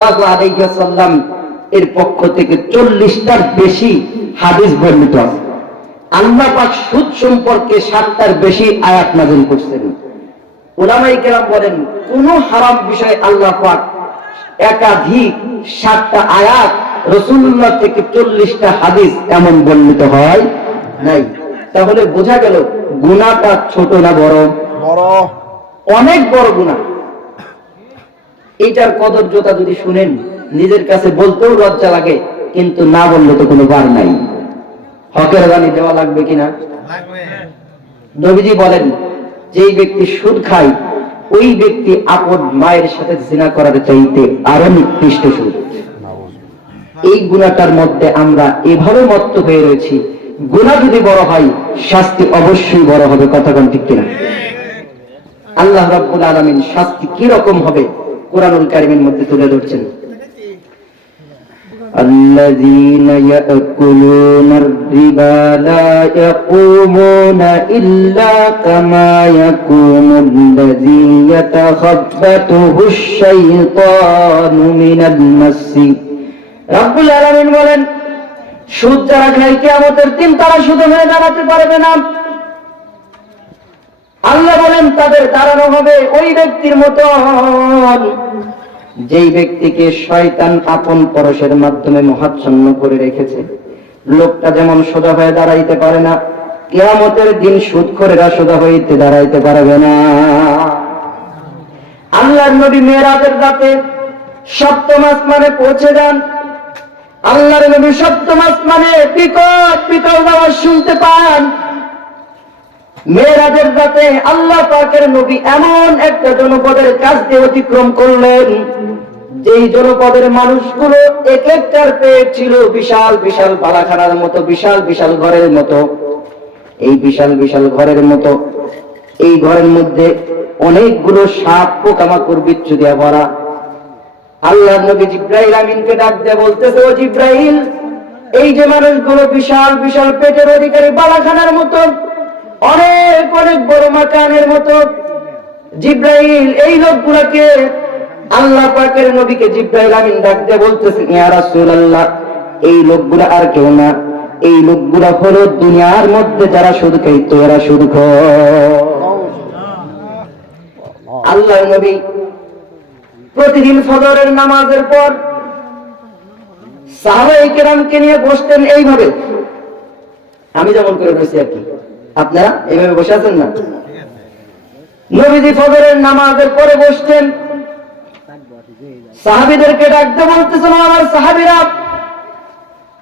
আলাইহি ওয়াসাল্লাম এর পক্ষ থেকে 40টার বেশি হাদিস বর্ণিত আছে। আল্লাহ পাক সুদ সম্পর্কে 7টার বেশি আয়াত নাযিল করেছেন। উলামায়ে কেরাম বলেন কোন হারাম বিষয়ে আল্লাহ পাক একাধিক 7টা আয়াত, রাসূলুল্লাহ থেকে 40টা হাদিস এমন বর্ণিত হয় নাই। তাহলে বোঝা গেল গুনাহটা ছোট না বড়? বড়, অনেক বড় গুনাহ। এইটার কদর্যতা যদি শুনেন নিজের কাছে বলতেও লজ্জা লাগে, কিন্তু না বললে তো কোনো বার নাই। হকের বাণী দেওয়া লাগবে কিনা? নবীজি বলেন যেই ব্যক্তি সুদ খায় ওই ব্যক্তি আপন মায়ের সাথে জিনা করার চাইতে আরো নিকৃষ্ট সুদ। এই গুনাহটার মধ্যে আমরা এভাবে মত্ত হয়ে রয়েছি। গুনাহ যদি বড় হয় শাস্তি অবশ্যই বড় হবে, কথা কোন ঠিক কিনা? আল্লাহ রাব্বুল আলামিন শাস্তি কি রকম হবে কুরআনুল কারীমের মধ্যে তুলে ধরছেন। الذين يأكلون الربا لا يقومون إلا كما يقوم الذي يتخبطه الشيطان من المس। রব্বুল আলামিন বলেন সুদ যারা খায় কিয়ামতের দিন তারা সুদে হয়ে দাঁড়াতে পারবে না। আল্লাহ বলেন তাদের দাঁড়ানো হবে ওই ব্যক্তির মতো যেই ব্যক্তিকে শয়তান আপন পরশের মাধ্যমে মহাচ্ছন্ন করে রেখেছে। লোকটা যেমন সোজা হয়ে দাঁড়াইতে পারে না, কিয়ামতের দিন সুদখোরেরা সোজা হইতে দাঁড়াইতে পারবে না। আল্লাহর নবী মেরাজের রাতে 7ম আসমানে পৌঁছে যান। আল্লাহর নবী 7ম আসমানে বিকট আওয়াজ শুনতে পান। মেরাজের রাতে আল্লাহ পাকের নবী এমন একটা জনপদের কাছ দিয়ে অতিক্রম করলেন, যেই জনপদের মানুষগুলো এক একটার পেট ছিল বিশাল বিশাল বালাখানার মতো, বিশাল বিশাল ঘরের মতো। এই বিশাল বিশাল ঘরের মতো এই ঘরের মধ্যে অনেকগুলো সাপ পোকামাকড় বিচ্ছু দিয়া ভরা। আল্লাহ নবী জিবরাইল আমিনকে ডাক দিয়ে বলতেছে, ও জিবরাইল, এই যে মানুষগুলো বিশাল বিশাল পেটের অধিকারী বালাখানার মতো, অনেক অনেক বড় মাকানের মতো, জিবরাইল এই লোকগুলোকে আল্লাহ পাকের নবীকে জিবরাইল আমিন ডাক দিয়ে বলতেছেন, ইয়া রাসূলুল্লাহ, এই লোকগুলো আর কেউ না, এই লোকগুলো হলো দুনিয়ার মধ্যে যারা সুদ খাইতো এরা সুদখোর। আল্লাহর নবী প্রতিদিন ফজরের নামাজের পর সাহাবায়ে কেরামকে নিয়ে বসতেন এইভাবে, আমি যেমন করে বসি আর কি। আপনারা এইভাবে বসে আছেন না? নবীজি ফজরের নামাজের পরে বসতেন, সাহাবীদেরকে ডাকতে বলতেছেন, আমার সাহাবীরা,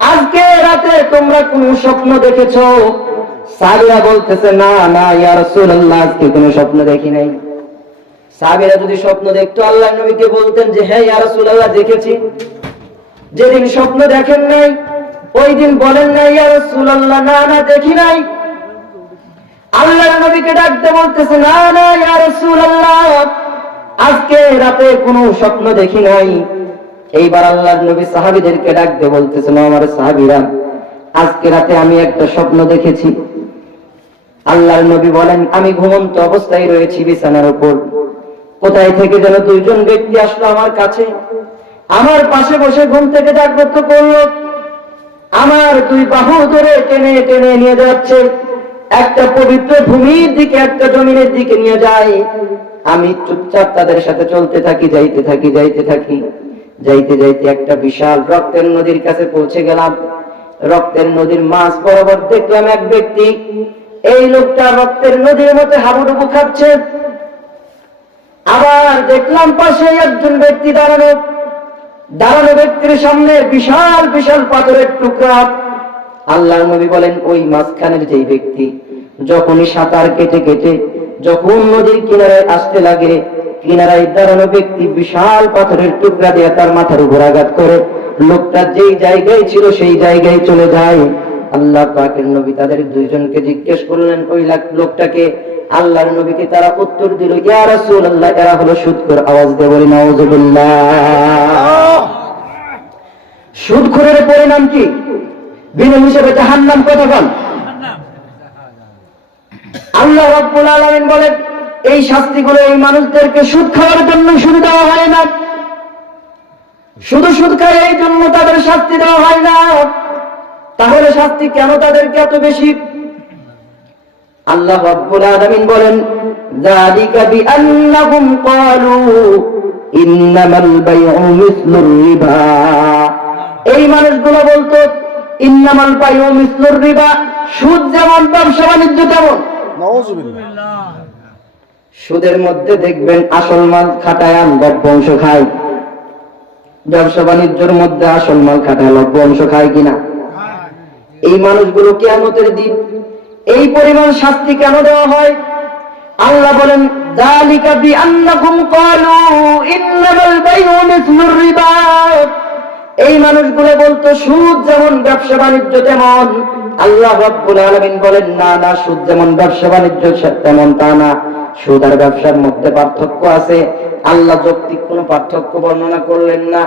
আজকে রাতে তোমরা কোন স্বপ্ন দেখেছো? সাহাবীরা বলতেছে, না না ইয়া রাসূলুল্লাহ, আজকে কোনো স্বপ্ন দেখি নাই। সাহাবীরা যদি স্বপ্ন দেখতো আল্লাহর নবীকে বলতেন যে হ্যাঁ ইয়া রাসূলুল্লাহ দেখেছি। যেদিন স্বপ্ন দেখেন নাই ওই দিন বলেন না ইয়া রাসূলুল্লাহ না না দেখি নাই। আল্লাহর নবীকে ডাকতে বলতেছে, না না ইয়া রাসূলুল্লাহ, আজকে রাতে কোনো স্বপ্ন দেখি নাই। এইবার আল্লাহর নবী সাহাবীদেরকে ডাকতে বলতেছেন, আমার সাহাবীরা, আজকে রাতে আমি একটা স্বপ্ন দেখেছি। আল্লাহর নবী বলেন, আমি ঘুমন্ত অবস্থায় রয়েছি বিছানার উপর, কোথায় থেকে যেন দুইজন ব্যক্তি আসলো আমার কাছে, আমার পাশে বসে ঘুম থেকে জাগ্রত করলো, আমার দুই বাহু ধরে টেনে টেনে নিয়ে যাচ্ছে, একটা পবিত্র ভূমির দিকে, একটা জমিনের দিকে নিয়ে যায়। আমি চুপচাপ তাদের সাথে চলতে থাকি, যাইতে থাকি, যাইতে থাকি, যাইতে যাইতে একটা বিশাল রক্তের নদীর কাছে পৌঁছে গেলাম। রক্তের নদীর মাঝ বরাবর দেখলাম এক ব্যক্তি, এই লোকটা রক্তের নদীর মধ্যে হাবুডুবু খাচ্ছে। আবার দেখলাম পাশে একজন ব্যক্তি দাঁড়ানো, দাঁড়ানো ব্যক্তির সামনে বিশাল বিশাল পাথরের টুকরা। আল্লাহর নবী বলেন, ওই মাঝখানের যেই ব্যক্তি যখনই সাঁতার কেটে কেটে যখন নদীর কিনারায় আসতে লাগে, কিনারায় দাঁড়ানো ব্যক্তি বিশাল পাথরের টুকরা দিয়ে তার মাথার উপর আঘাত করে লোকটা যেই জায়গায় ছিল সেই জায়গায় চলে যায়। আল্লাহ পাকের নবী তাদের দুইজনকে জিজ্ঞেস করলেন ওই লোকটাকে। আল্লাহর নবীকে তারা উত্তর দিল, ইয়া রাসূলুল্লাহ, এরা হলো সুদখোর। আওয়াজ দিয়ে বলি নাউযুবিল্লাহ। সুদখোরের পরিণাম কি? বিনা হিসেবে জাহান্নাম। কথা বল। আল্লাহ রাব্বুল আলামিন বলেন, এই শাস্তিগুলো এই মানুষদেরকে সুদ খাওয়ার জন্য শুরু দেওয়া হয় না, শুধু সুদ খায় এই জন্য তাদের শাস্তি দেওয়া হয় না। তাহলে শাস্তি কেন তাদেরকে এত বেশি? আল্লাহ রাব্বুল আলামিন বলেন, যালিকা বিআন্নাহুম ক্বালু ইন্নামাল বাইউ মিসলুর রিবা। এই মানুষগুলো বলতো ইন্নামাল বাইউ মিসলুর রিবা, সুদ যেমন ব্যবসা বাণিজ্য তেমন। নাউযুবিল্লাহ। সুদের মধ্যে দেখবেন আসল মাল খাটায় লভ্য অংশ খায়। ব্যবসা বাণিজ্যের মধ্যে আসল মাল খাটায় লভ্য অংশ খায় কিনা? এই মানুষগুলো কিয়ামতের দিন এই পরিমাণ শাস্তি কেন দেওয়া হয়? আল্লাহ বলেন, যালিকা বিআন্নাহুম ক্বালু ইন্নামাল বাইউ মিসলুর রিবা। এই মানুষগুলো বলতো সুদ যেমন ব্যবসা বাণিজ্য তেমন। আল্লাহ রাব্বুল আলামিন বলেন, না না, সুদ যেমন ব্যবসা বাণিজ্য তেমন তা না। সুদ আর ব্যবসার মধ্যে পার্থক্য আছে। আল্লাহ যৌক্তিক কোনো পার্থক্য বর্ণনা করলেন না।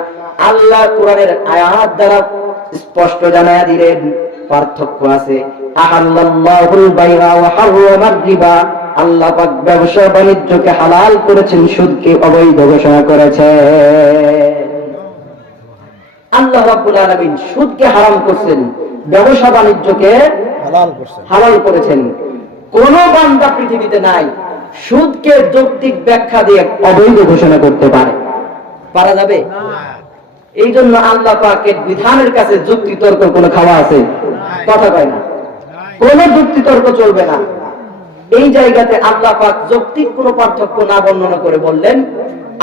আল্লাহ কোরআনের আয়াত দ্বারা স্পষ্ট জানায়া দিলেন পার্থক্য আছে। আহাল্লাল্লাহুল বাই'a ওয়া হাররামার রিবা। আল্লাহ পাক ব্যবসা বাণিজ্যকে হালাল করেছেন, সুদকে অবৈধ ঘোষণা করেছেন। আল্লাহ রাব্বুল আলামিন সুদকে হারাম করেছেন, ব্যবসা বাণিজ্যকে হালাল করেছেন। কোন বান্দা পৃথিবীতে নাই সুদকে যৌক্তিক ব্যাখ্যা দিয়ে অবৈধ ঘোষণা করতে পারা যাবে? এই জন্য আল্লাহ পাকের বিধানের কাছে যুক্তি তর্ক কোনো খাওয়া আছে? কথা কয় না, কোন যুক্তি তর্ক চলবে না। এই জায়গাতে আল্লাহ পাক যৌক্তিক কোনো পার্থক্য না বর্ণনা করে বললেন,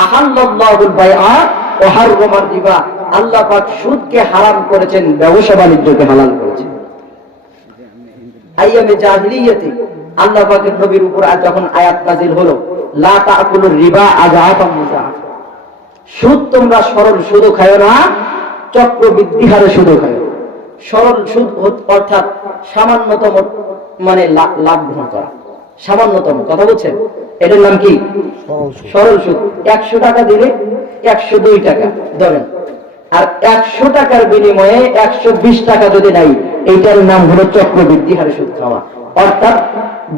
আহাল্লাল্লাহুল বাই'a ওয়া হাররামার রিবা। আল্লাহ পাক সুদকে হারাম করেছেন, ব্যবসা বাণিজ্যকে হালাল করেছেন। আইয়ামে জাহিলিয়াতে আল্লাহ পাকের নবীর উপর যখন আয়াত নাযিল হলো, লা তাকুলুর রিবা আযাফাম মুযাফা, সুদ তোমরা সরল সুদও খায় না, চক্রবৃদ্ধি হারে সুদও খায়। সরল সুদ অর্থাৎ সামান্যতম মানে লাভ গ্রহণ করা, সামান্যতম, কথা বলছেন, এটার নাম কি? সরল সুদ। 100 টাকা দিলে 102 টাকা ধরেন, আর 100 টাকার বিনিময়ে 120 টাকা যদি নাই, এইটার নাম হলো চক্রবৃদ্ধি হারে সুদ খাওয়া, অর্থাৎ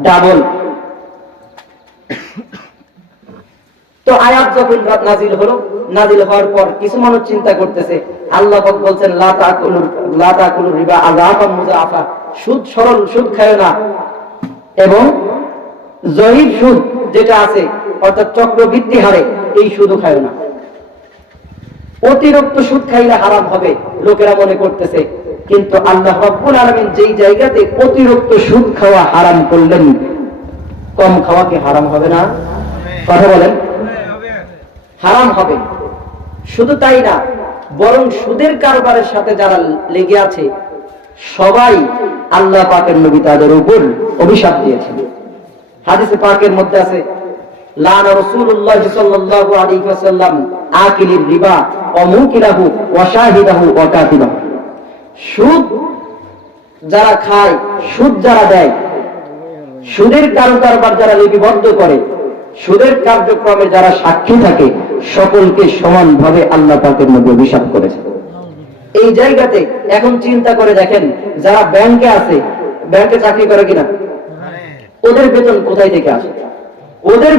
ডাবল। তো আয়াত যখন নাজিল হলো, নাজিল হওয়ার পর কিছু মানুষ চিন্তা করতেছে, আল্লাহ পাক বলছেন লা তাকুলুর রিবা আযাফাম মুযাফা, সুদ সরল সুদ খায় না, এবং জহির সুদ যেটা আছে অর্থাৎ চক্রবৃদ্ধি হারে, এই সুদও খায় না। অতিরিক্ত সুদ খাইলে হারাম হবে লোকেরা মনে করতেছে, কিন্তু আল্লাহ রাব্বুল আলামিন যেই জায়গাতে অতিরিক্ত সুদ খাওয়া হারাম করলেন, কম খাওয়া কি হারাম হবে না? কথা বলেন, হারাম হবে। শুধু তাই না, বরং সুদের কারবারের সাথে যারা লেগে আছে সবাই আল্লাহ পাকের নবী তাদের উপর অভিশাপ দিয়েছেন। হাদিসে পাকের মধ্যে আছে, লানা রাসূলুল্লাহ সাল্লাল্লাহু আলাইহি ওয়াসাল্লাম আকিলির রিবা ওয়া মুকিলাহু ওয়া শাহিদাহু ওয়া কাতিবাহু। সুদ যারা খায়, সুদ যারা দেয়, সুদের কারবার যারা লিপিবদ্ধ করে, সুদের কার্যক্রমে যারা সাক্ষী থাকে, সকলকে সমানভাবে আল্লাহ পাকের নবী অভিশাপ করেছেন। এই জায়গাতে এখন চিন্তা করে দেখেন, যারা ব্যাংকে আছে, ব্যাংকে চাকরি করে কিনা, ওদের বেতন কোথায় থেকে আসে? ওদের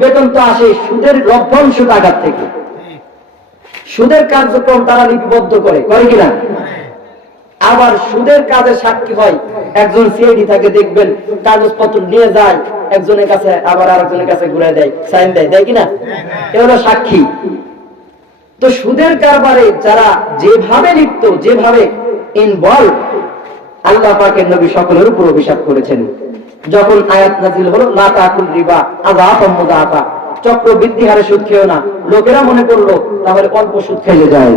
বেতন তো আসে সুদের লভ্যাংশ টাকার থেকে। সুদের কার্যক্রম তারা লিপিবদ্ধ করে কিনা? আবার সুদের কাজে সাক্ষী হয় একজন সিআইডি থাকে, দেখবেন কাগজপত্র নিয়ে যায় একজনের কাছে, আবার আরেকজনের কাছে ঘুরে দেয়, সাইন দেয় কিনা? এগুলো সাক্ষী। তো সুদের কারবারে যারা যেভাবে লিপ্ত, যেভাবে ইনভলভ, আল্লাহ পাকের নবী সকলের উপর অভিশাপ করেছেন। যখন আয়াত নাযিল হলো লা তাকুল রিবা আযাফাম মুযাফা, চক্রবৃদ্ধি হারে সুদ খেও না, লোকেরা মনে করলো তাহলে অল্প সুদ খাইলে যায়।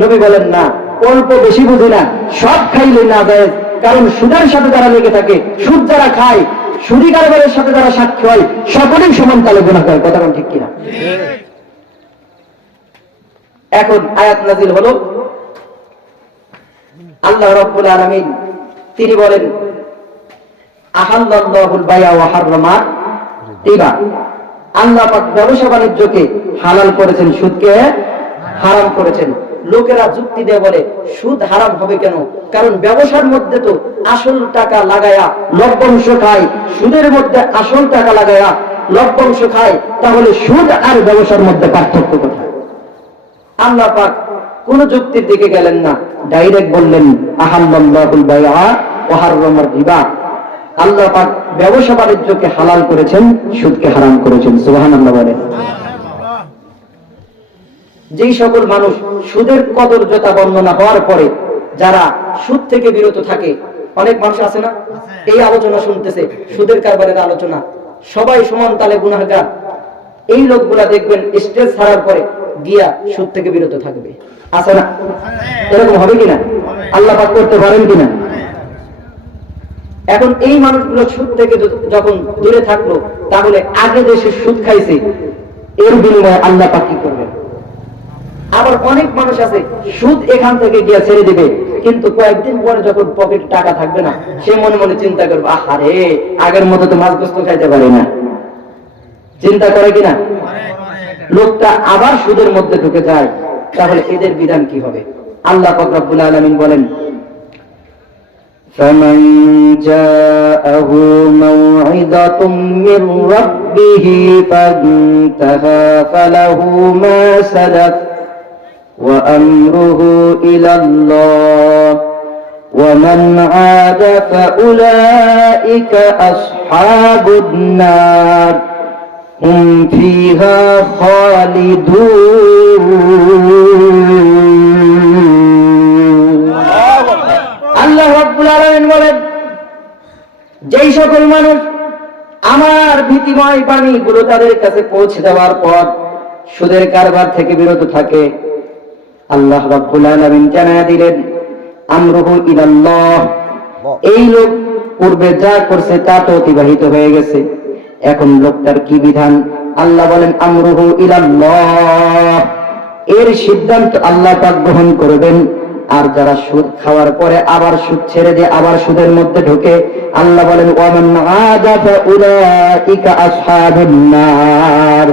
নবী বলেন, না, অল্প বেশি বুঝি না, সব খাইলে না যায়। কারণ সুদের সাথে যারা লেগে থাকে, সুদ যারা খায়, সুদী কারবারের সাথে যারা সাক্ষী হয়, সকলেই সমান তালে গুনাহ করে। কথা ঠিক কিনা? এখন আয়াত নাযিল হলো, আল্লাহ রাব্বুল আলামিন তিনি বলেন, আহাল্লাল্লাহুল বাই'a ওয়া হাররামার রিবা। আল্লাহ পাক ব্যবসা বাণিজ্যকে হালাল করেছেন, সুদকে হারাম করেছেন। লোকেরা যুক্তি দিয়ে বলে, সুদ হারাম হবে কেন? কারণ ব্যবসার মধ্যে তো আসল টাকা লাগায়া লভ্যাংশ খায়, সুদের মধ্যে আসল টাকা লাগায়া লভ্যাংশ খায়, তাহলে সুদ আর ব্যবসার মধ্যে পার্থক্য কোথায়? আল্লাহ পাক কোন যুক্তির দিকে গেলেন না, ডাইরেক্ট বললেন আহাল্লাল্লাহুল বাইআ ওয়া হাররামার রিবা। আল্লাহ পাক ব্যবসা বাণিজ্যকে হালাল করেছেন, সুদকে হারাম করেছেন। সুবহানাল্লাহ বলেন। যেই সকল মানুষ সুদের কদর্যতা বর্ণনা হওয়ার পরে যারা সুদ থেকে বিরত থাকে, অনেক মানুষ আছে না, এই আলোচনা শুনতেছে, সুদের কারবারের আলোচনা, সবাই সমান তালে গুনাহগার, এই লোকগুলা দেখবেন স্টেজ ছাড়ার পরে গিয়া সুদ থেকে বিরত থাকবে। আছে না? এরকম হবে কিনা? আল্লাহ পাক করতে পারেন কিনা? এখন এই মানুষগুলো সুদ থেকে যখন দূরে থাকলো, তাহলে আগে দেশে সুদ খাইছে, এর বিনিময়ে আল্লাহ পাক কি করবেন? আবার অনেক মানুষ আছে সুদ এখান থেকে গিয়ে ছেড়ে দিবে, কিন্তু কয়েকদিন পরে যখন পকেটে টাকা থাকবে না, সে মনে মনে চিন্তা করবে, আহারে আগের মতো তো মাছ গোস্ত খাইতে পারি না। চিন্তা করে কিনা? লোকটা আবার সুদের মধ্যে ঢুকে যায়। তাহলে এদের বিধান কি হবে? আল্লাহ পাক রব্বুল আলামিন বলেন, فمن جاءه موعظة من ربه فانتهى فله ما سلف وأمره إلى الله ومن عاد فأولئك أصحاب النار هم فيها خالدون। আল্লাহ রাব্বুল আলামিন বলেন, যেই সকল মানুষ আমার ভীতিময় বাণীগুলো তাদের কাছে পৌঁছে দেওয়ার পর সুদের কারবার থেকে বিরত থাকে, আল্লাহ রাব্বুল আলামিন জানায়া দিলেন আমরুহু ইলাল্লাহ, এই লোক পূর্বে যা করছে তা তো অতিবাহিত হয়ে গেছে, এখন লোকটার কি বিধান? আল্লাহ বলেন আমরুহু ইলাল্লাহ, এর সিদ্ধান্ত আল্লাহ পাক গ্রহণ করবেন। আর যারা সুদ খাওয়ার পরে আবার সুদ ছেড়ে দিয়ে আবার সুদের মধ্যে ঢোকে, আল্লাহ বলেন ওয়ামান আদা ফাউলাইকা আসহাবুন নার,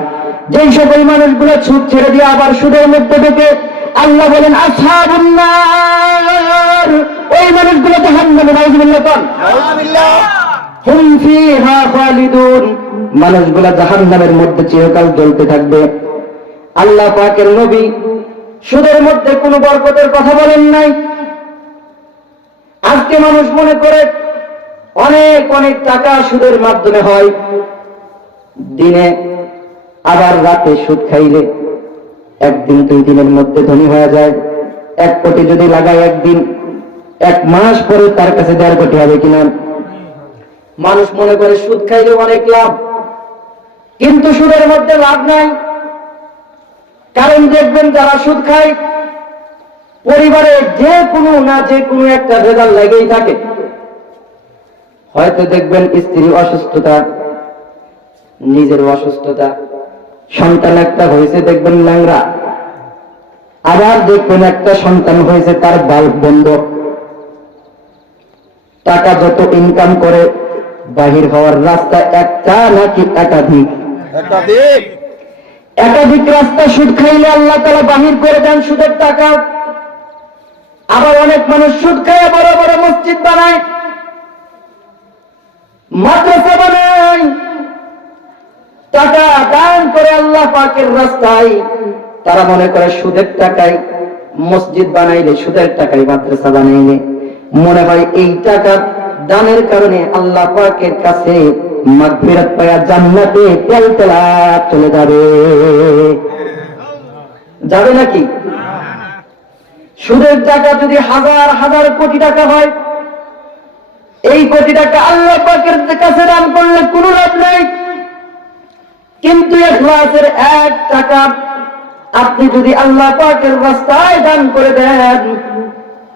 যেই সকল মানুষগুলো সুদ ছেড়ে দিয়ে আবার সুদের মধ্যে ঢোকে, আল্লাহ বলেন আসহাবুন নার, ওই মানুষগুলো জাহান্নামে। নাউযুবিল্লাহ বল। হুম ফিহা খালিদুন, মানুষগুলো জাহান্নামের মধ্যে চিরকাল জ্বলতে থাকবে। আল্লাহ পাকের নবী সুদের মধ্যে কোনো বরকতের কথা বলেন নাই। আজকে মানুষ মনে করে অনেক অনেক টাকা সুদের মাধ্যমে হয়, দিনে আবার রাতে সুদ খাইলে একদিন দুই দিনের মধ্যে ধনী হয়ে যায়। 1 কোটি যদি লাগায় একদিন, 1 মাস পরে তার কাছে 1.5 কোটি হবে কিনা। মানুষ মনে করে সুদ খাইলে অনেক লাভ, কিন্তু সুদের মধ্যে লাভ নাই। কারণ দেখবেন যারা সুদ খায়, পরিবারে যে কোনো না যে কোনো একটা ভেজাল লেগেই থাকে। হয়তো দেখবেন স্ত্রী অসুস্থতা, নিজের অসুস্থতা, সন্তান একটা হয়েছে দেখবেন ল্যাংড়া, আবার দেখবেন একটা সন্তান হয়েছে তার বাল্ব বন্ধ। টাকা যত ইনকাম করে বাহির হওয়ার রাস্তা একটা নাকি একাধিক? একাধিক রাস্তা সুদ খাইলে আল্লাহ তাআলা বাহির করে দেন সুদের টাকা। আবার অনেক মানুষ সুদ খায় বড় বড় মসজিদ বানায়, মাদ্রাসা বানায়, টাকা দান করে আল্লাহ পাকের রাস্তায়। তারা মনে করে সুদের টাকায় মসজিদ বানাইলে, সুদের টাকায় মাদ্রাসা বানাইলে মনে হয় এই টাকা দানের কারণে আল্লাহ পাকের কাছে মাগফিরাত পায়া জান্নাতে তেলতেলা চলে যাবে। যাবে নাকি? সুদের টাকা যদি হাজার হাজার কোটি টাকা হয়, এই কোটি টাকা আল্লাহ পাকের কাছে দান করলে কোনো লাভ নাই। কিন্তু ইখলাসের 1 টাকা আপনি যদি আল্লাহ পাকের রাস্তায় দান করে দেন,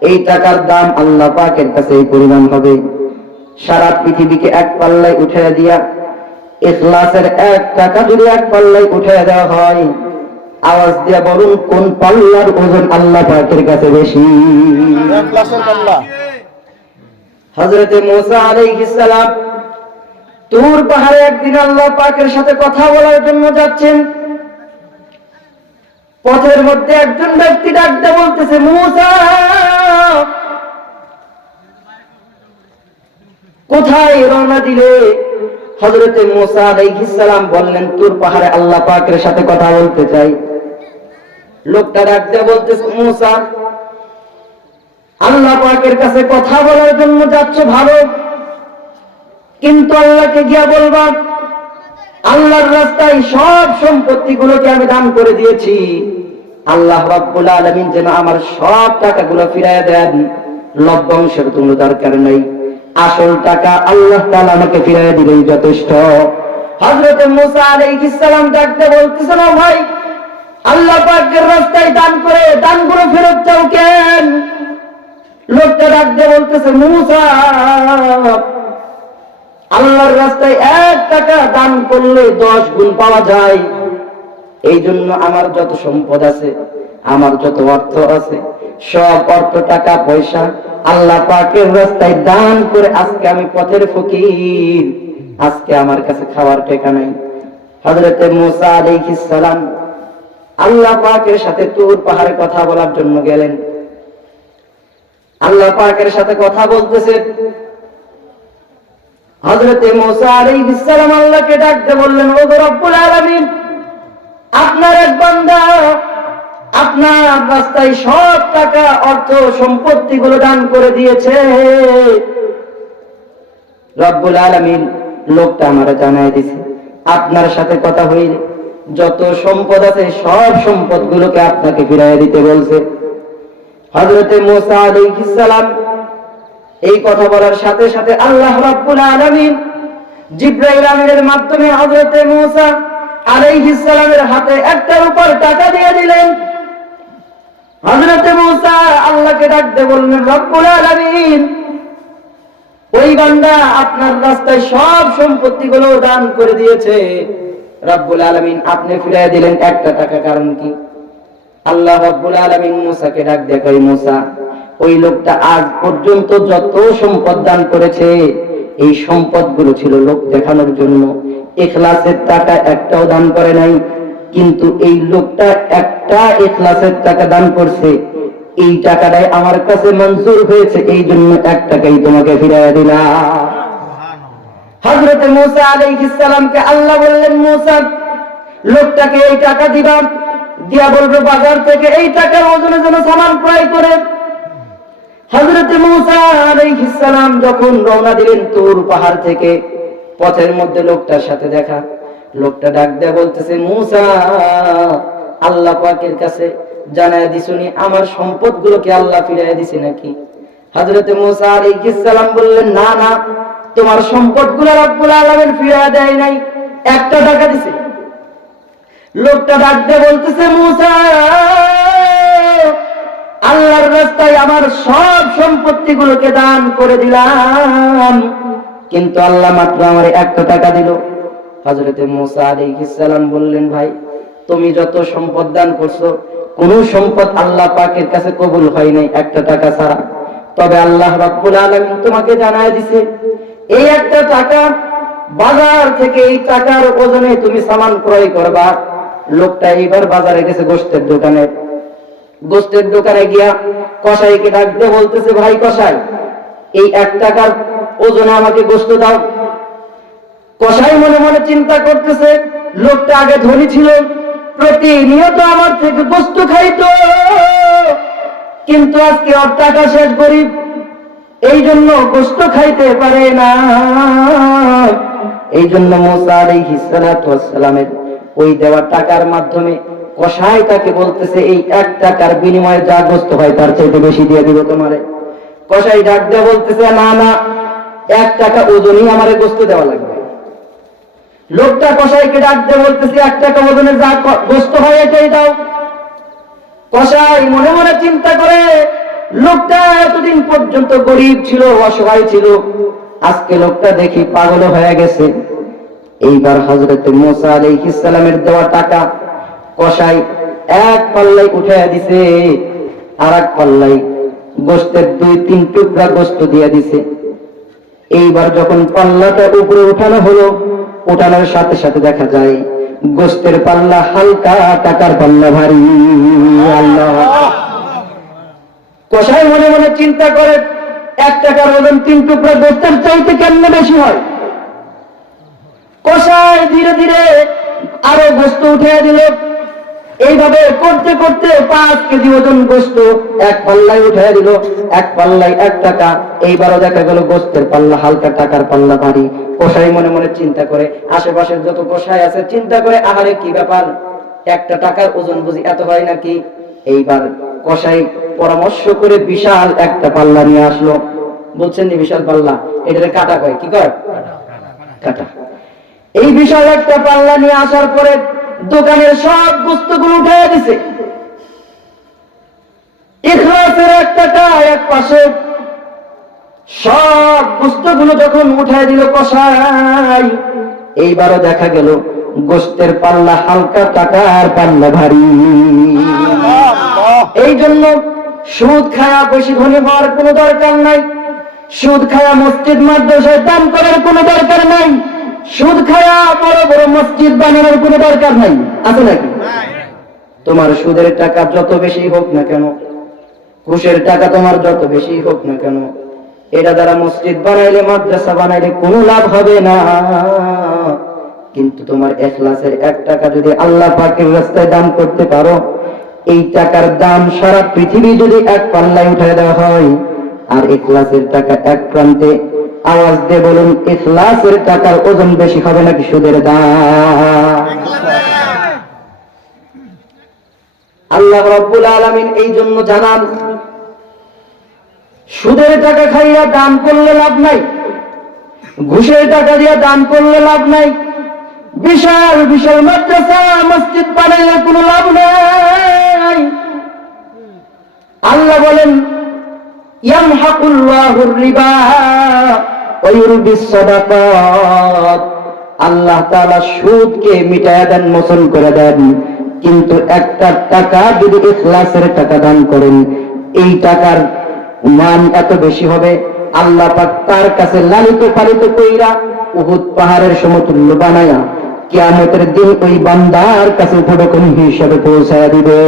এই টাকার দাম আল্লাহ পাকের কাছে এই পরিমাণ হবে। সারা পৃথিবীকে 1 পাল্লায় উঠে দিয়া ইখলাসের 1 টাকা যদি 1 পাল্লায় উঠে দেওয়া হয়, আওয়াজ দিয়া বলুন কোন পাল্লার ওজন আল্লাহ পাকের কাছে বেশি? ইখলাসের পাল্লা। হযরত মুসা আলাইহিস সালাম তুর পাহাড়ে একদিন আল্লাহ পাকের সাথে কথা বলার জন্য যাচ্ছেন। পথের মধ্যে একজন ব্যক্তি ডাকতে বলতেছে, মুসা কোথায় রওনা দিলে? হযরত মুসা আলাইহিস সালাম বললেন, তুর পাহাড়ে আল্লাহ পাকের সাথে কথা বলতে চাই। লোকটা ডাকতে বলতেছে, মুসা, আল্লাহ পাকের কাছে কথা বলার জন্য যাচ্ছ ভালো, কিন্তু আল্লাহকে গিয়া বলবা আল্লাহর রাস্তায় সব সম্পত্তি গুলোকে আমি দান করে দিয়েছি, আল্লাহ রাব্বুল আলামিন যেন আমার সব টাকাগুলো ফিরিয়ে দেন। লভ্যাংশের কোনো দরকার নাই, আসল টাকা আল্লাহ তাআলা আমাকে ফিরিয়ে দিলেই যথেষ্ট। হযরত মুসা আলাইহিস সালাম ডাকতে বলতেছেন, ও ভাই, আল্লাহ পাকের রাস্তায় দানগুলো ফেরত চাও কেন? লোকটা ডাকতে বলতেছে, মুসা, আল্লাহর রাস্তায় 1 টাকা দান করলে 10 গুণ পাওয়া যায়। এই জন্য আমার যত সম্পদ আছে, আমার যত অর্থ আছে, সব অর্থ টাকা পয়সা আল্লাহ পাকের রাস্তায় দান করে আজকে আমি পথের ফকির, আজকে আমার কাছে খাওয়ার টাকা নাই। হযরত মুসা আলাইহিস সালাম আল্লাহ পাকের সাথে তুর পাহাড়ে কথা বলার জন্য গেলেন। আল্লাহ পাকের সাথে কথা বলতেছে। হযরত মুসা আলাইহিস সালাম আল্লাহকে ডাকতে বললেন, ও রব্বুল আলামিন, আপনার এক বান্দা আপনার রাস্তায় সব টাকা অর্থ সম্পত্তি গুলো দান করে দিয়েছে। রব্বুল আলামিন লোকটা আমারে জানায় দিয়েছে, আপনার সাথে কথা হইলে যত সম্পদ আছে সব সম্পদ গুলোকে আপনাকে ফিরিয়ে দিতে বলছে। হযরত মুসা আলাইহিস সালাম এই কথা বলার সাথে সাথে আল্লাহ রাব্বুল আলামিন জিবরাইল আমিনের মাধ্যমে হযরত মুসা আলাইহিস সালামের হাতে একটার উপর টাকা দিয়ে দিলেন। হযরত মুসা আল্লাহকে ডাকতে বললেন, রব্বুল আলামিন, ওই বান্দা আপনার রাস্তায় সব সম্পত্তিগুলো দান করে দিয়েছে, রব্বুল আলামিন আপনি ফিরিয়ে দিলেন 1 টাকা, কারণ কি? আল্লাহ রব্বুল আলামিন মুসাকে ডাক দিয়ে কয়, মুসা, ওই লোকটা আজ পর্যন্ত যত সম্পদ দান করেছে এই সম্পদগুলো ছিল লোক দেখানোর জন্য, ইখলাসের টাকা একটাও দান করে নাই। কিন্তু এই লোকটা একটা ইখলাসের টাকা দান করছে, এই টাকাটাই আমার কাছে মঞ্জুর হয়েছে, এই জন্য 1 টাকাই তোমাকে ফিরিয়ে দিলাম। হযরত মুসা আলাইহিস সালামকে আল্লাহ বললেন, মুসা, লোকটাকে এই টাকা দিবা, দিয়া বলবে বাজার থেকে এই টাকার ওজনে যেন সামান ক্রয় করে। হযরত মুসা আলাইহিস সালাম যখন রওনা দিলেন তুর পাহাড় থেকে, পথের মধ্যে লোকটার সাথে দেখা। লোকটা ডাক দিয়ে বলতেছে, মুসা, আল্লাহ পাকের কাছে জানায় দিছুনি আমার সম্পদগুলোকে আল্লাহ ফিরিয়ে দিছে নাকি? হযরত মুসা আলাইহিস সালাম বললেন, না না, তোমার সম্পদগুলো রব্বুল আলামিন ফিরিয়ে দেয় নাই, 1 টাকা দিছে। লোকটা ডাক দিয়ে বলতেছে, মুসা, আল্লাহর রাস্তায় আমার সব সম্পত্তিগুলোকে দান করে দিলাম, কিন্তু আল্লাহ মাত্র আমার 1 টাকা দিল। হযরত মুসা আলাইহিস সালাম বললেন, ভাই, তুমি যত সম্পদ দান করছো কোন সম্পদ আল্লাহ পাকের কাছে কবুল হয় নাই 1 টাকা ছাড়া। তবে আল্লাহ রাব্বুল আলামিন তোমাকে জানায় দিছে, এই 1 টাকা বাজার থেকে এই টাকার ওজনে তুমি সামান ক্রয় করবা। লোকটা এইবার বাজারে গেছে গোশতের দোকানে গিয়া কসাইকে ডাক দিয়ে বলতেছে, ভাই কসাই, এই 1 টাকার ওজনে আমাকে গোশত দাও। কসাই মনে মনে চিন্তা করতেছে, লোকটা আগে ধনী ছিল, প্রতিনিয়ত আমার থেকে গোশত খাইতো, কিন্তু আজকে ওর টাকা শেষ, গরিব, এই জন্য গোশত খাইতে পারে না। এই জন্য মুসা আলাইহিস সালাতু ওয়াস সালামের ওই দেওয়া টাকার মাধ্যমে কসাই তাকে বলতেছে, এই 1 টাকার বিনিময়ে যা গোশত হয় তার চাইতে বেশি দিয়ে দিব তোমারে। কসাই ডাক দিয়ে বলতেছে, না না, 1 টাকা ওজনই আমারে গোশত দেওয়া লাগবে। লোকটা কসাইকে ডাক দিয়ে বলতেছে, 1 টাকা ওজনে যা গোশত হয় এটাই দাও। কসাই মনে মনে চিন্তা করে, লোকটা এতদিন পর্যন্ত গরিব ছিল, অসহায় ছিল, আজকে লোকটা দেখি পাগল হয়ে গেছে। এইবার হযরত মুসা আলাইহিস সালামের দেওয়া টাকা কসাই 1 পাল্লায় উঠাইয়া দিছে, আর 1 পাল্লায় গোশতের 2-3 টুকরা গোশত দিয়ে দিছে। এইবার যখন পাল্লাটা উপরে উঠানো হলো, উঠানোর সাথে সাথে দেখা যায় গোশতের পাল্লা হালকা, টাকার পাল্লা ভারী। আল্লাহ! কসাই মনে মনে চিন্তা করে, 1 টাকার ওজন 3 টুকরা গোশতের চাইতে কেমনে বেশি হয়। কসাই ধীরে ধীরে আরো গোশত উঠিয়ে দিল। এইভাবে করতে করতে 5 কেজি ওজন গোস্ত এক পাল্লায় উঠে দিল, এক পাল্লায় 1 টাকা। এইবারও দেখা গেল গোস্তের পাল্লা হালকা, টাকার পাল্লা ভারী। কসাই মনে মনে চিন্তা করে, আশেপাশের যত কসাই আছে চিন্তা করে, আহারে কি ব্যাপার, 1 টাকার ওজন বুঝি এত হয় নাকি। এইবার কসাই পরামর্শ করে বিশাল একটা পাল্লা নিয়ে আসলো। বলছেন নি বিশাল পাল্লা, এটারে কাটা কয়, কি কয়? কাটা। এই বিশাল একটা পাল্লা নিয়ে আসার পরে দোকানের সব গোস্তগুলো উঠে দিছে। ইখলাসের 1 টাকা এক পাশে, সব গোস্তগুলো যখন উঠায় দিল কসাই, এইবারও দেখা গেল গোস্তের পাল্লা হালকা, টাকার পাল্লা ভারী। এই জন্য সুদ খায়া বেশি ধনী হওয়ার কোনো দরকার নাই, সুদ খায়া মসজিদ মাদ্রাসায় দান করার কোনো দরকার নাই, সুদ খায়া বড় বড় মসজিদ বানানোর কোনো দরকার নাই, আছে নাকি? তোমার সুদের টাকা যত বেশি হোক না কেন, ঘুষের টাকা তোমার যত বেশি হোক না কেন, এটা দ্বারা মসজিদ বানাইলে, মাদ্রাসা বানাইলে কোনো লাভ হবে না। কিন্তু তোমার ইখলাসের 1 টাকা যদি আল্লাহ পাকের রাস্তায় দান করতে পারো, এই টাকার দাম সারা পৃথিবী যদি এক পাল্লায় উঠে দেওয়া হয়, আর ইখলাসের টাকা এক প্রান্তে, আওয়াজ দিয়ে বলুন, ইখলাসের টাকার ওজন বেশি হবে নাকি সুদের দাম? আল্লাহ রাব্বুল আলামিন এই জন্য জানান, সুদের টাকা খাইয়া দান করলে লাভ নাই, ঘুষের টাকা দিয়ে দান করলে লাভ নাই, বিশাল বিশাল মাদ্রাসা মসজিদ বানাইলে কোনো লাভ নাই। আল্লাহ বলেন, ইয়ামহাকুল্লাহুর রিবা ওয়া ইউরবিস সাদাকাত, আল্লাহ তাআলা সুদকে মিটায়া দেন, মোচন করে দেন। কিন্তু 1 টাকা যদি ইখলাসের টাকা দান করেন, এই টাকার মান এত বেশি হবে, আল্লাহ পাক তার কাছে লালিত পালিত কইরা উহুদ পাহাড়ের সমতুল্য বানায়া কিয়ামতের দিন ওই বান্দার কাছে উপরকম হিসাবে পৌঁছায়া দিবে।